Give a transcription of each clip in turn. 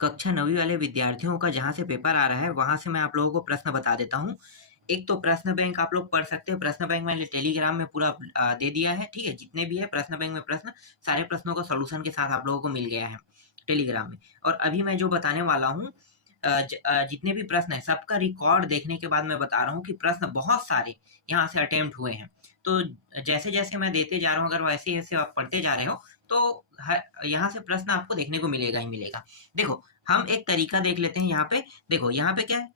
कक्षा 9वीं वाले विद्यार्थियों का जहाँ से पेपर आ रहा है, वहाँ से मैं आप लोगों को प्रश्न बता देता हूँ। एक तो प्रश्न बैंक आप लोग पढ़ सकते हैं, प्रश्न बैंक मैंने टेलीग्राम में पूरा दे दिया है, ठीक है? जितने भी है प्रश्न बैंक में प्रश्न, सारे प्रश्नों का सॉल्यूशन के साथ आप लोगों को मिल गया है टेलीग्राम में। और अभी मैं जो बताने वाला हूँ जितने भी प्रश्न हैं, सबका रिकॉर्ड देखने के बाद मैं बता रहा हूँ कि प्रश्न बहुत सारे यहाँ से अटेम्प्ट हुए हैं। तो जैसे-जैसे मैं देते जा रहा हूँ, अगर वैसे-वैसे आप पढ़ते जा रहे हो, तो यहाँ से प्रश्न आपको देखने को मिलेगा ही मिलेगा। देखो, हम एक तरीका देख लेते हैं यहाँ पे। देखो, यहाँ पे क्या है?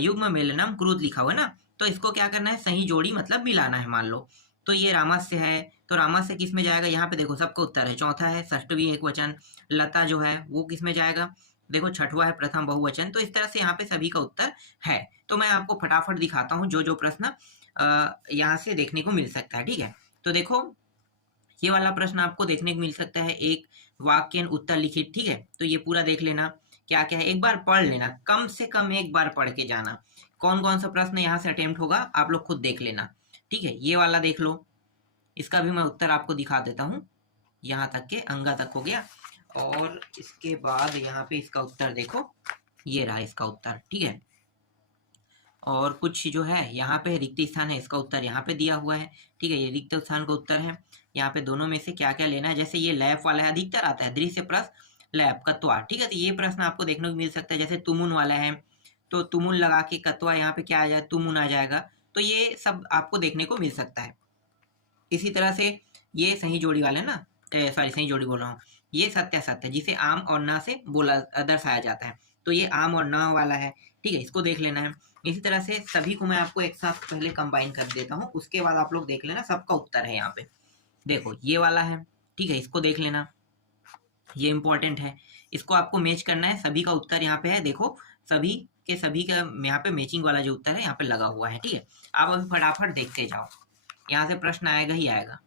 युग्म मेलनम क्रुद्ध लिखा हुआ है ना? तो इसको क्या करना है? सही जोड़ी मतलब मिलाना है मान लो। तो ये रामस्य है, तो रामस्य किस में जाएगा? यहाँ पे देखो सबका उत्तर है। चौथा है षष्टवी एकवचन, लता जो है वो किस में जाएगा? देखो छठवां है प्रथम बहुवचन। तो इस तरह से यहाँ पे सभी का उत्तर है। तो मैं आपको फटाफट दिखाता हूँ जो-जो प्रश्न यहाँ से देखने को मिल सकता है, ठीक है? तो देखो, ये वाला प्रश्न आपको देखने को मिल सकता है, एक वाक्य उत्तर लिखित, ठीक है? तो ये पूरा देख लेना, क्या-क्या है, एक बार पढ़ लेना, कम से कम एक बार पढ़ के जाना। कौन-कौन सा प्रश्न यहाँ से अटेम्प्ट होगा, आप लोग खुद देख लेना, ठीक है? ये वाला देख लो, इसका भी मैं उत्तर आपको दिखा देता हूँ। यहाँ तक के अंगा तक हो गया और इसके बाद यहाँ पे इसका उत्तर देखो, ये रहा इसका उत्तर, ठीक है? और कुछ जो है यहाँ पे रिक्त स्थान है, इसका उत्तर यहाँ पे दिया हुआ है, ठीक है? ये रिक्त स्थान का उत्तर है। यहाँ पे दोनों में से क्या-क्या लेना है, जैसे ये लैप वाला है, अधिकतर आता है दृश्य प्रश्न लैप कत्वा, ठीक है? तो ये प्रश्न आपको देखने को मिल सकता है। जैसे तुमुन वाला है, तो तुमुन लगा के कत्वा यहाँ पे क्या आ जाए, तुमुन आ जाएगा। तो ये सब आपको देखने को मिल सकता है। इसी तरह से ये सही जोड़ी वाला है ना, सॉरी सही जोड़ी बोल रहा हूँ, ये सत्यासत्य जिसे आम और ना से बोला दर्शाया जाता है। तो ये आम और ना वाला है, ठीक है? इसको देख लेना है। इसी तरह से सभी को मैं आपको एक साथ पहले कंबाइन कर देता हूँ, उसके बाद आप लोग देख लेना, सबका उत्तर है यहाँ पे। देखो ये वाला है, ठीक है? इसको देख लेना, ये इंपॉर्टेंट है। इसको आपको मैच करना है, सभी का उत्तर यहाँ पे है। देखो सभी के सभी का यहाँ पे मैचिंग वाला जो उत्तर है यहाँ पे लगा हुआ है, ठीक है? आप अभी फटाफट देखते जाओ, यहाँ से प्रश्न आएगा ही आएगा।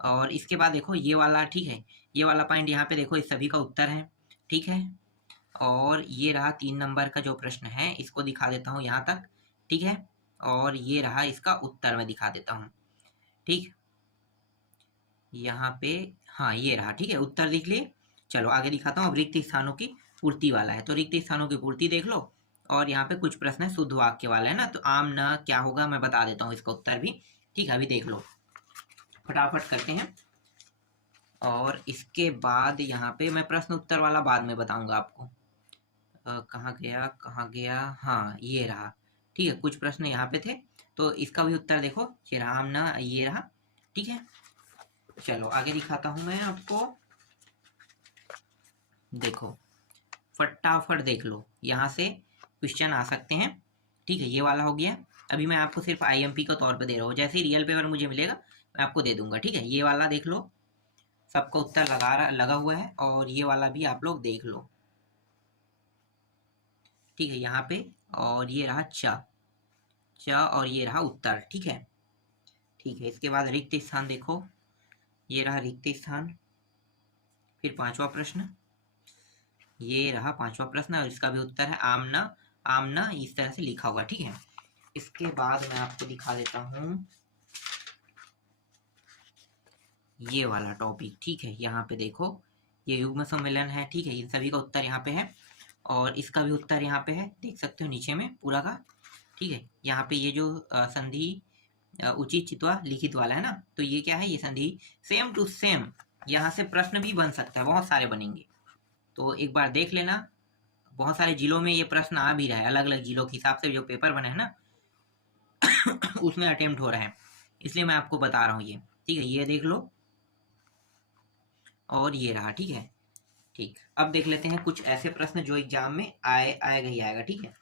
और इसके बाद देखो ये वाला, ठीक है? ये वाला पॉइंट यहाँ पे देखो, इस सभी का उत्तर है, ठीक है? और ये रहा 3 नंबर का जो प्रश्न है, इसको दिखा देता हूँ यहाँ तक, ठीक है? और ये रहा इसका उत्तर, मैं दिखा देता हूँ, ठीक? यहाँ पे हाँ, ये रहा, ठीक है? उत्तर लिख लिए। चलो आगे दिखाता हूँ। अब रिक्त स्थानों की पूर्ति वाला है, तो रिक्त स्थानों की पूर्ति देख लो। और यहाँ पे कुछ प्रश्न है शुद्ध वाक्य वाला है ना, तो आम न क्या होगा मैं बता देता हूँ इसका उत्तर भी, ठीक है? अभी देख लो, फटाफट करते हैं। और इसके बाद यहाँ पे मैं प्रश्न उत्तर वाला बाद में बताऊंगा आपको। कहाँ गया? हाँ, ये रहा, ठीक है? कुछ प्रश्न यहाँ पे थे, तो इसका भी उत्तर देखो, ये रहा आमना, ये रहा, ठीक है? चलो आगे दिखाता हूँ मैं आपको। देखो फटाफट देख लो, यहाँ से क्वेश्चन आ सकते हैं, ठीक है? ये वाला हो गया। अभी मैं आपको सिर्फ आईएमपी के तौर पे दे रहा हूँ, जैसे ही रियल पेपर मुझे मिलेगा मैं आपको दे दूंगा, ठीक है? ये वाला देख लो, सबका उत्तर लगा हुआ है। और ये वाला भी आप लोग देख लो, ठीक है? यहाँ पे, और ये रहा च और ये रहा उत्तर, ठीक है? ठीक है, इसके बाद रिक्त स्थान देखो, ये रहा रिक्त स्थान। फिर पांचवा प्रश्न, ये रहा पांचवा प्रश्न और इसका भी उत्तर है आमना, आमना इस तरह से लिखा हुआ, ठीक है? इसके बाद मैं आपको दिखा देता हूँ ये वाला टॉपिक, ठीक है? यहाँ पे देखो, ये युग्म सम्मेलन है, ठीक है? इन सभी का उत्तर यहाँ पे है और इसका भी उत्तर यहाँ पे है, देख सकते हो नीचे में पूरा का, ठीक है? यहाँ पे ये जो संधि उचित चित्वा लिखित वाला है ना, तो ये क्या है? ये संधि सेम टू सेम, यहाँ से प्रश्न भी बन सकता है, बहुत सारे बनेंगे, तो एक बार देख लेना। बहुत सारे जिलों में ये प्रश्न आ भी रहा है, अलग अलग जिलों के हिसाब से जो पेपर बने हैं ना उसमें अटेम्प्ट हो रहा है, इसलिए मैं आपको बता रहा हूँ ये, ठीक है? ये देख लो और ये रहा, ठीक है? ठीक, अब देख लेते हैं कुछ ऐसे प्रश्न जो एग्जाम में आएगा ही आएगा, ठीक है?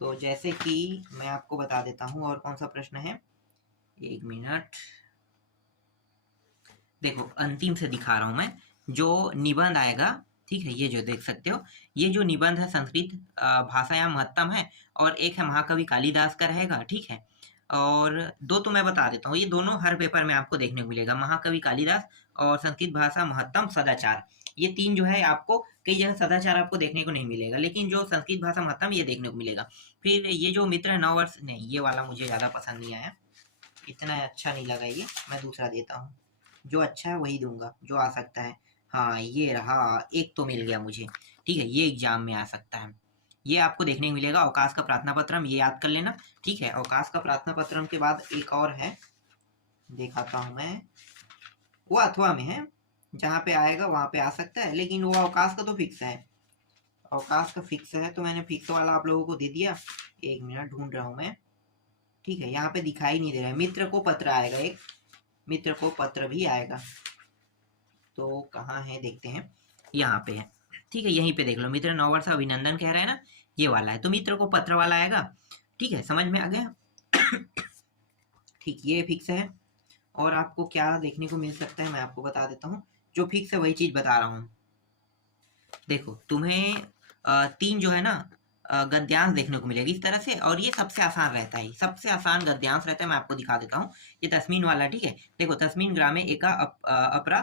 तो जैसे कि मैं आपको बता देता हूँ, और कौन सा प्रश्न है, एक मिनट, देखो अंतिम से दिखा रहा हूं मैं, जो निबंध आएगा, ठीक है? ये जो देख सकते हो, ये जो निबंध है संस्कृत भाषायाम महत्तम है, और एक है महाकवि कालिदास का रहेगा, ठीक है? और दो तो मैं बता देता हूँ, ये दोनों हर पेपर में आपको देखने को मिलेगा, महाकवि कालिदास और संस्कृत भाषा महत्तम सदाचार। ये तीन जो है आपको कई जगह सदाचार आपको देखने को नहीं मिलेगा, लेकिन जो संस्कृत भाषा महत्तम ये देखने को मिलेगा। फिर ये जो मित्र 9 वर्ष, नहीं ये वाला मुझे ज़्यादा पसंद नहीं आया, इतना अच्छा नहीं लगा ये, मैं दूसरा देता हूँ, जो अच्छा है वही दूंगा, जो आ सकता है। हाँ ये रहा, एक तो मिल गया मुझे। ठीक है, ये एग्जाम में आ सकता है, ये आपको देखने को मिलेगा। अवकाश का प्रार्थना पत्रम, ये याद कर लेना। ठीक है, अवकाश का प्रार्थना पत्रम के बाद एक और है, दिखाता हूँ मैं, वो अथवा में है, जहाँ पे आएगा वहाँ पे आ सकता है, लेकिन वो अवकाश का तो फिक्स है। अवकाश का फिक्स है तो मैंने फिक्स वाला आप लोगों को दे दिया। एक मिनट ढूंढ रहा हूँ मैं। ठीक है, यहाँ पे दिखाई नहीं दे रहा है। मित्र को पत्र आएगा, एक मित्र को पत्र भी आएगा। तो कहाँ है देखते हैं, यहाँ पे है। ठीक है, यहीं पे देख लो, मित्र नववर्ष अभिनंदन कह रहे हैं ना, ये वाला है, तो मित्र को पत्र वाला आएगा। ठीक है, समझ में आ गया। ठीक, ये फिक्स है। और आपको क्या देखने को मिल सकता है मैं आपको बता देता हूँ, जो फिक्स है वही चीज बता रहा हूँ। देखो तुम्हें तीन जो है ना गद्यांश देखने को मिलेगी इस तरह से, और ये सबसे आसान रहता है, सबसे आसान गद्यांश रहता है। मैं आपको दिखा देता हूँ, ये तस्मीन वाला। ठीक है, देखो तस्मीन ग्रामे एका अपरा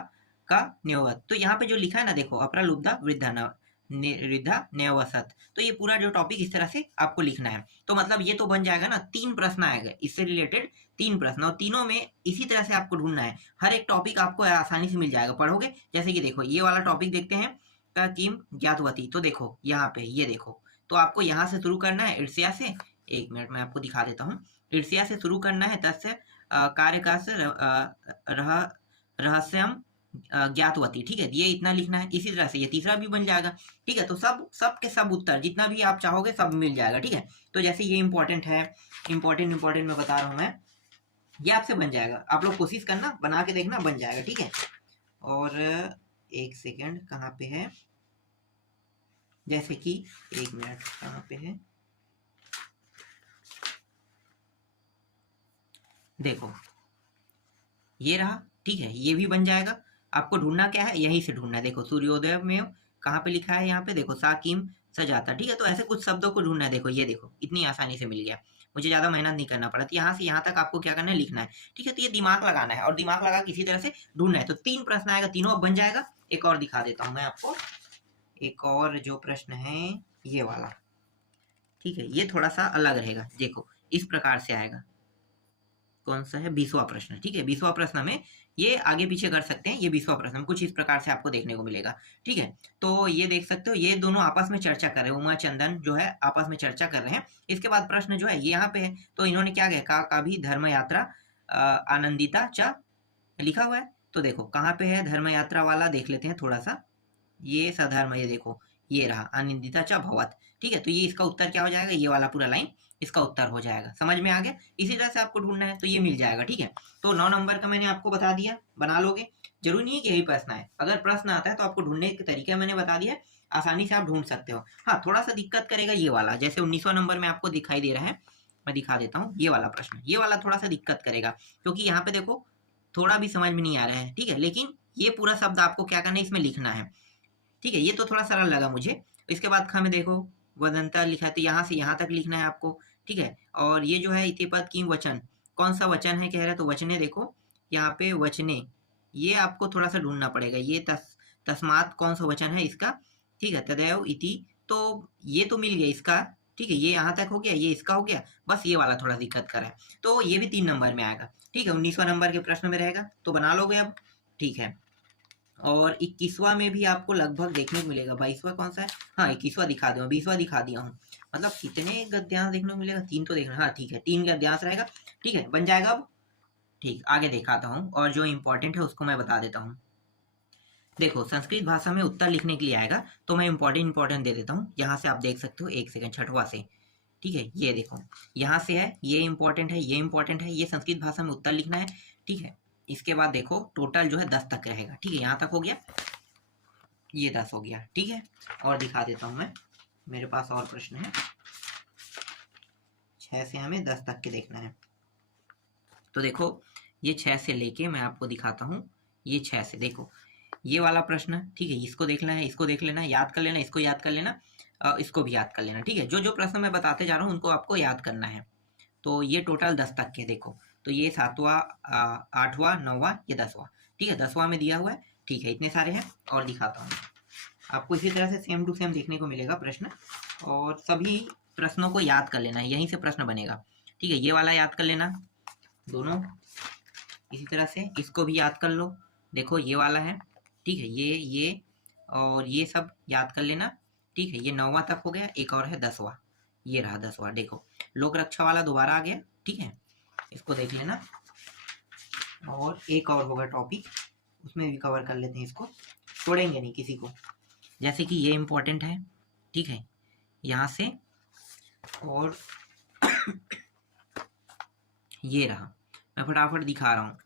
का न्योवत, तो यहाँ पे जो लिखा है ना, देखो अपरा लुब्धा वृद्धा न वृद्धा न्यवसत, तो ये पूरा जो टॉपिक इस तरह से आपको लिखना है। तो मतलब ये तो बन जाएगा ना, तीन प्रश्न आएगा इससे रिलेटेड, तीन प्रश्न, और तीनों में इसी तरह से आपको ढूंढना है। हर एक टॉपिक आपको आसानी से मिल जाएगा, पढ़ोगे। जैसे कि देखो ये वाला टॉपिक देखते हैं, का किम ज्ञातवती, तो देखो यहाँ पे ये देखो, तो आपको यहाँ से शुरू करना है ईर्ष्या से। एक मिनट मैं आपको दिखा देता हूँ, ईर्ष्या से शुरू करना है, तस्य कार्य का रहस्यम ज्ञातवती। ठीक है, ये इतना लिखना है। इसी तरह से ये तीसरा भी बन जाएगा। ठीक है, तो सब के सब उत्तर जितना भी आप चाहोगे सब मिल जाएगा। ठीक है, तो जैसे ये इंपॉर्टेंट है, इंपॉर्टेंट मैं बता रहा हूँ मैं, ये आपसे बन जाएगा। आप लोग कोशिश करना, बना के देखना, बन जाएगा। ठीक है, और एक सेकेंड कहाँ पे है, जैसे कि एक मिनट कहाँ पे है, देखो ये रहा। ठीक है, ये भी बन जाएगा। आपको ढूंढना क्या है, यहीं से ढूंढना है। देखो सूर्योदय में कहाँ पे लिखा है, यहाँ पे देखो साकिम सजाता। ठीक है, तो ऐसे कुछ शब्दों को ढूंढना है। देखो ये देखो, इतनी आसानी से मिल गया, मुझे ज़्यादा मेहनत नहीं करना पड़ा। तो यहाँ से यहाँ तक आपको क्या करना है, लिखना है। ठीक है, तो ये दिमाग लगाना है, और दिमाग लगा किसी तरह से ढूंढना है। तो तीन प्रश्न आएगा, तीनों अब बन जाएगा। एक और दिखा देता हूँ मैं आपको, एक और जो प्रश्न है ये वाला। ठीक है, ये थोड़ा सा अलग रहेगा। देखो इस प्रकार से आएगा, कौन सा है, 20वां प्रश्न। ठीक है, 20वां प्रश्न में ये आगे पीछे कर सकते हैं। ये 20वां प्रश्न कुछ इस प्रकार से आपको देखने को मिलेगा। ठीक है, तो ये देख सकते हो, ये दोनों आपस में चर्चा कर रहे हैं, उमा चंदन जो है आपस में चर्चा कर रहे हैं। इसके बाद प्रश्न जो है ये यहाँ पे है, तो इन्होंने क्या कहा, का भी धर्म यात्रा आनंदिता च लिखा हुआ है। तो देखो कहाँ पे है धर्म यात्रा वाला, देख लेते हैं थोड़ा सा। ये सधर्म, ये देखो ये रहा, आनंदिता च भवत। ठीक है, तो ये इसका उत्तर क्या हो जाएगा, ये वाला पूरा लाइन इसका उत्तर हो जाएगा। समझ में आ गया। इसी तरह से आपको ढूंढना है, तो ये मिल जाएगा। ठीक है, तो 9 नंबर का मैंने आपको बता दिया, बना लोगे। जरूरी नहीं है कि यही प्रश्न है, अगर प्रश्न आता है तो आपको ढूंढने के तरीका मैंने बता दिया, आसानी से आप ढूंढ सकते हो। हाँ, थोड़ा सा दिक्कत करेगा ये वाला, जैसे 19वां नंबर में आपको दिखाई दे रहा है, मैं दिखा देता हूँ। ये वाला प्रश्न, ये वाला थोड़ा सा दिक्कत करेगा, क्योंकि यहाँ पे देखो थोड़ा भी समझ में नहीं आ रहा है। ठीक है, लेकिन ये पूरा शब्द आपको क्या करना है, इसमें लिखना है। ठीक है, ये तो थोड़ा सरल लगा मुझे। इसके बाद खा में देखो वदंता लिखा है, तो यहाँ से यहाँ तक लिखना है आपको। ठीक है, और ये जो है इति पद की वचन, कौन सा वचन है कह रहा है, तो वचने देखो यहाँ पे वचने, ये आपको थोड़ा सा ढूंढना पड़ेगा। ये तस्मात कौन सा वचन है इसका। ठीक है, तदेव इति, तो ये तो मिल गया इसका। ठीक है, ये यहाँ तक हो गया, ये इसका हो गया, बस ये वाला थोड़ा दिक्कत कर रहा है, तो ये भी 3 नंबर में आएगा। ठीक है, 19वां नंबर के प्रश्न में रहेगा, तो बना लोगे अब। ठीक है, और 21वां में भी आपको लगभग देखने को मिलेगा। 22वां कौन सा है, हाँ 21वां दिखा दूँ, 20वां दिखा दिया हूँ। मतलब कितने गद्यांश देखने को मिलेगा, 3 तो देखना। हाँ ठीक है, 3 गद्यांश रहेगा। ठीक है, बन जाएगा अब। ठीक, आगे दिखाता हूँ, और जो इंपॉर्टेंट है उसको मैं बता देता हूँ। देखो संस्कृत भाषा में उत्तर लिखने के लिए आएगा, तो मैं इंपॉर्टेंट दे देता हूँ। यहाँ से आप देख सकते हो, एक सेकंड, 6वां से। ठीक है, ये देखो यहाँ से है, ये इंपॉर्टेंट है, ये इंपॉर्टेंट है, ये संस्कृत भाषा में उत्तर लिखना है। ठीक है, इसके बाद देखो टोटल जो है 10 तक रहेगा। ठीक है, यहाँ तक हो गया, ये 10 हो गया। ठीक है, और दिखा देता हूँ मैं, मेरे पास और प्रश्न है। 6 से हमें 10 तक के देखना है, तो देखो ये 6 से लेके मैं आपको दिखाता हूँ। ये 6 से देखो ये वाला प्रश्न। ठीक है, इसको देखना है, इसको देख लेना, याद कर लेना, इसको याद कर लेना, इसको भी याद कर लेना। ठीक है, जो जो प्रश्न मैं बताते जा रहा हूँ उनको आपको याद करना है। तो ये टोटल 10 तक के देखो, तो ये 7वां 8वां 9वां, ये 10वां। ठीक है, 10वां में दिया हुआ है। ठीक है, इतने सारे हैं, और दिखाता हूँ आपको। इसी तरह से सेम टू सेम देखने को मिलेगा प्रश्न, और सभी प्रश्नों को याद कर लेना है, यहीं से प्रश्न बनेगा। ठीक है, ये वाला याद कर लेना दोनों, इसी तरह से इसको भी याद कर लो। देखो ये वाला है। ठीक है, ये और ये सब याद कर लेना। ठीक है, ये 9वां तक हो गया, एक और है 10वां, ये रहा 10वां। देखो लोक रक्षा वाला दोबारा आ गया। ठीक है, इसको देख लेना। और एक और होगा टॉपिक, उसमें भी कवर कर लेते हैं, इसको छोड़ेंगे नहीं किसी को। जैसे कि ये इम्पोर्टेंट है। ठीक है, यहाँ से और ये रहा, मैं फटाफट दिखा रहा हूँ,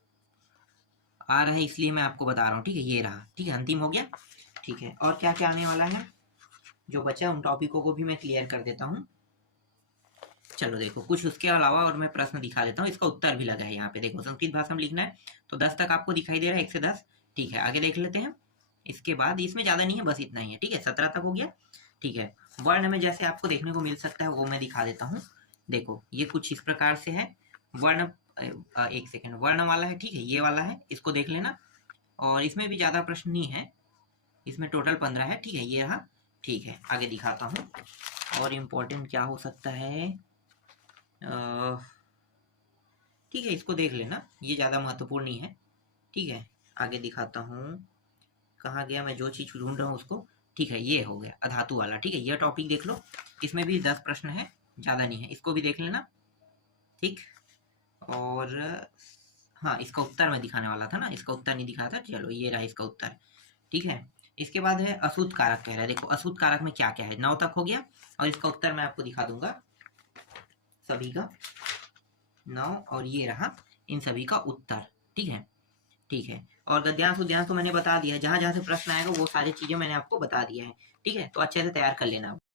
आ रहा है इसलिए मैं आपको बता रहा हूँ। ठीक है, ये रहा। ठीक है, अंतिम हो गया। ठीक है, और क्या क्या आने वाला है, जो बचा उन टॉपिकों को भी मैं क्लियर कर देता हूँ। चलो देखो, कुछ उसके अलावा और मैं प्रश्न दिखा देता हूँ, इसका उत्तर भी लगा है यहाँ पे। देखो संस्कृत भाषा में लिखना है तो 10 तक आपको दिखाई दे रहा है, 1 से 10। ठीक है, आगे देख लेते हैं। इसके बाद इसमें ज़्यादा नहीं है, बस इतना ही है। ठीक है, 17 तक हो गया। ठीक है, वर्ण में जैसे आपको देखने को मिल सकता है वो मैं दिखा देता हूँ। देखो ये कुछ इस प्रकार से है। वर्ण, एक सेकेंड, वर्ण वाला है। ठीक है, ये वाला है, इसको देख लेना। और इसमें भी ज़्यादा प्रश्न नहीं है, इसमें टोटल 15 है। ठीक है, ये रहा। ठीक है, आगे दिखाता हूँ। और इम्पोर्टेंट क्या हो सकता है, ठीक है, इसको देख लेना, ये ज़्यादा महत्वपूर्ण नहीं है। ठीक है, आगे दिखाता हूँ, कहाँ गया, मैं जो चीज़ ढूंढ रहा हूँ उसको। ठीक है, ये हो गया अधातु वाला। ठीक है, ये टॉपिक देख लो, इसमें भी 10 प्रश्न है, ज़्यादा नहीं है, इसको भी देख लेना। ठीक, और हाँ, इसका उत्तर मैं दिखाने वाला था ना, इसका उत्तर नहीं दिखाया था। चलो ये रहा इसका उत्तर। ठीक है, इसके बाद है अशुद्ध कारक कह रहा है। देखो अशुद्ध कारक में क्या क्या है, 9 तक हो गया, और इसका उत्तर मैं आपको दिखा दूंगा सभी का। 9 और ये रहा इन सभी का उत्तर। ठीक है, ठीक है, और गद्यांश उद्यांश तो मैंने बता दिया, जहां जहां से प्रश्न आएगा वो सारी चीजें मैंने आपको बता दिया है। ठीक है, तो अच्छे से तैयार कर लेना।